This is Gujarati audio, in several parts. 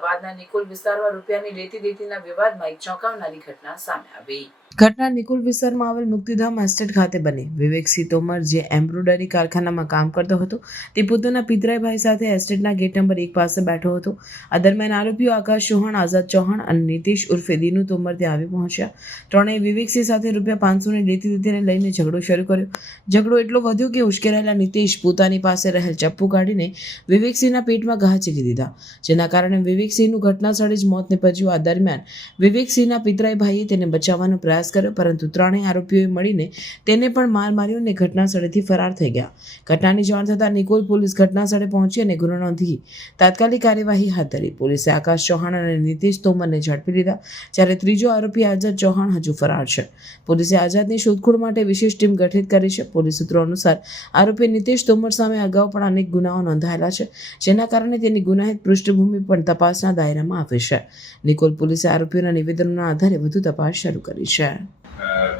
અમદાવાદના નિકોલ વિસ્તારમાં રૂપિયાની લેતી દેતીના વિવાદમાં એક ચોંકાવનારી ઘટના સામે આવી. ઘટના નિકોલ વિસ્તારમાં આવેલ મુક્તિધામ એસ્ટેટ ખાતે બની. વિવેકસિંહ તોમર, જે એમ્બ્રોઇડરી કારખાનામાં કામ કરતો હતો, તે પોતાના પિતરાઈ ભાઈ સાથે એસ્ટેટના ગેટ નંબર 1 પાસે બેઠો હતો. આ દરમિયાન આરોપીઓ આકાશ ચૌહાણ, આઝાદ ચૌહાણ અને નીતિશ ઉર્ફે દીનુ તોમર ત્યાં આવી પહોંચ્યા. ત્રણેય વિવેકસિંહ સાથે રૂપિયા 500ની લેતી દેતીને લઈને ઝઘડો શરૂ કર્યો. ઝઘડો એટલો વધ્યો કે ઉશ્કેરાયેલા નીતિશ પોતાની પાસે રહેલ ચપ્પુ કાઢીને વિવેકસિંહના પેટમાં ઘા ઝીકી દીધા, જેના કારણે વિવેકસિંહનું ઘટના સ્થળે જ મોત નીપજ્યું. આ દરમિયાન વિવેકસિંહના પિતરાઈ ભાઈએ તેને બચાવવાનો પ્રયાસ કર્યો, પરંતુ ત્રણેય આરોપીઓએ મળીને તેને પણ માર માર્યો અને ઘટના સ્થળેથી ફરાર થઈ ગયા. ઘટનાની જાણ થતાં નિકોલ પોલીસ ઘટના સ્થળે પહોંચી અને ગુનો નોંધી તાત્કાલિક કાર્યવાહી હાથ ધરી. પોલીસે આકાશ ચૌહાણ અને નીતિશ તોમરને ઝડપી લીધા, જ્યારે ત્રીજો આરોપી આઝાદ ચૌહાણ હજુ ફરાર છે. પોલીસે આઝાદની શોધખોળ માટે વિશેષ ટીમ ગઠિત કરી છે. પોલીસ સૂત્રો અનુસાર આરોપી નીતિશ તોમર સામે અગાઉ પણ અનેક ગુનાઓ નોંધાયેલા છે, જેના કારણે તેની ગુનાહિત પૃષ્ઠભૂમિ પણ તપાસના દાયરામાં આવી છે. નિકોલ પોલીસે આરોપીઓના નિવેદનોના આધારે વધુ તપાસ શરૂ કરી છે.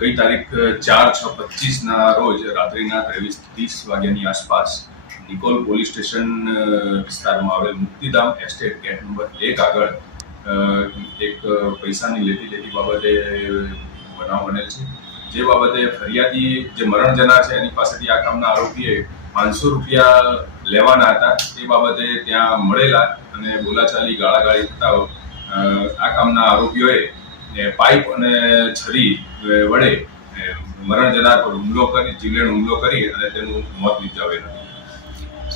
ગઈ તારીખ 4/6/25ના રોજ રાત્રિના 23:30 વાગ્યાની આસપાસ નિકોલ પોલીસ સ્ટેશન વિસ્તારમાં આવેલ મુક્તિધામ એસ્ટેટ ગેટ નંબર 1 આગળ એક પૈસાની લેતી દેતી બાબતે બનાવ બનેલ છે. જે બાબતે ફરિયાદી જે મરણ જનાર છે એની પાસેથી આ કામના આરોપીએ 500 રૂપિયા લેવાના હતા. તે બાબતે ત્યાં મળેલા અને બોલાચાલી ગાળાગાળી થતા આ કામના આરોપીઓએ પાઇપ અને છરી વડે મરણ જનાર પર હુમલો કરી, જીવલેણ હુમલો કરી અને તેનું મોત નિપજાવેલ હતું.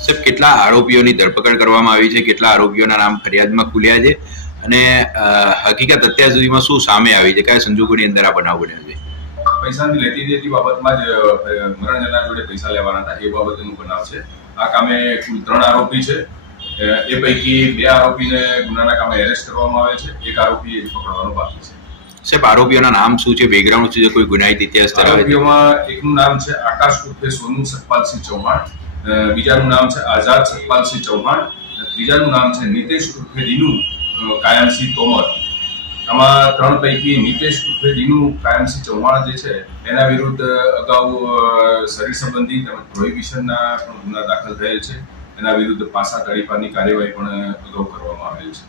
સાહેબ, કેટલા આરોપીઓની ધરપકડ કરવામાં આવી છે? કેટલા આરોપીઓના નામ ફરિયાદમાં ખુલ્યા છે? અને હકીકત અત્યાર સુધીમાં શું સામે આવી છે? કયા સંજોગોની અંદર આ બનાવ બન્યો છે? પૈસાની લેતી દેતી બાબતમાં જ મરણ જનાર જોડે પૈસા લેવાના હતા એ બાબતનું બનાવ છે. આ કામે કુલ 3 આરોપી છે. એ પૈકી 2 આરોપીને ગુનાના કામે એરેસ્ટ કરવામાં આવે છે. એક આરોપી પકડવાનો બાકી છે. સાહેબ, આરોપીઓના નામ શું છે? બેકગ્રાઉન્ડ શું છે? કોઈ ગુનાહિત ઇતિહાસ ધરાવે છે? આરોપીઓમાં એકનું નામ છે આકાશ ઉર્ફે સોનુ સતપાલસિંહ ચૌહાણ, બીજાનું નામ છે આઝાદ સતપાલસિંહ ચૌહાણ, ત્રીજાનું નામ છે નીતિશ ઉર્ફે દીનુ કાયમસિંહ તોમર. આમાં 3 પૈકી નીતિશ ઉર્ફે દીનુ કાયમસિંહ ચૌહાણ જે છે એના વિરુદ્ધ અગાઉ શરીર સંબંધી તેમજ પ્રોહિબિશનના પણ ગુના દાખલ થયેલ છે. એના વિરુદ્ધ પાસા તડીપારની કાર્યવાહી પણ અગાઉ કરવામાં આવેલ છે.